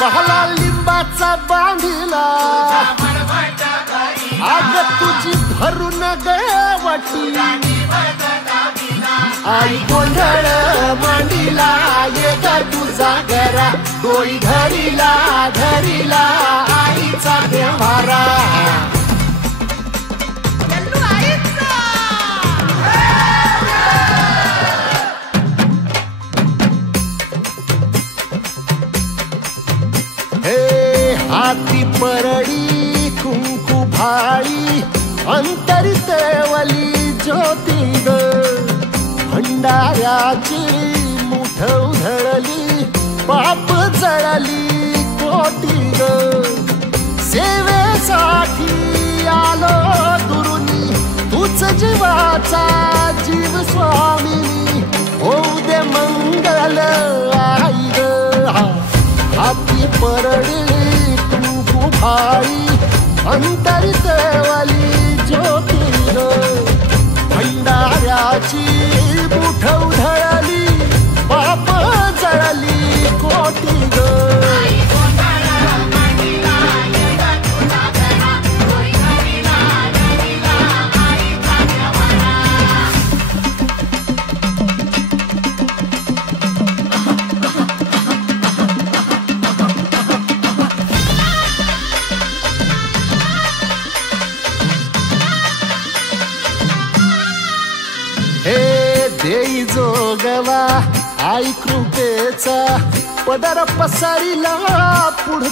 पाहला लिंबाचा बांधिला आग तुझी भरून गवटी आई गोंधळ मांडीला ये ग तुझा घरा डोई धरीला धरीला आईचा देवारा हाती परडी कुंकू भाळी अंतरितवली ज्योती ग भंडाऱ्याची मुठ उधळली पाप जळली कोटी ग सेवेसाठी आलो दुरुनी तूच जीवाचा जीव स्वामिनी होऊ दे मंगल आई ग हाती परडी भाई अंतरितवली ज्योती ग भंडाऱ्याची मुठ उधळली पाप जळली कोटी ग देई जोगवा आई कृपेचा पदर पसरिला पुढ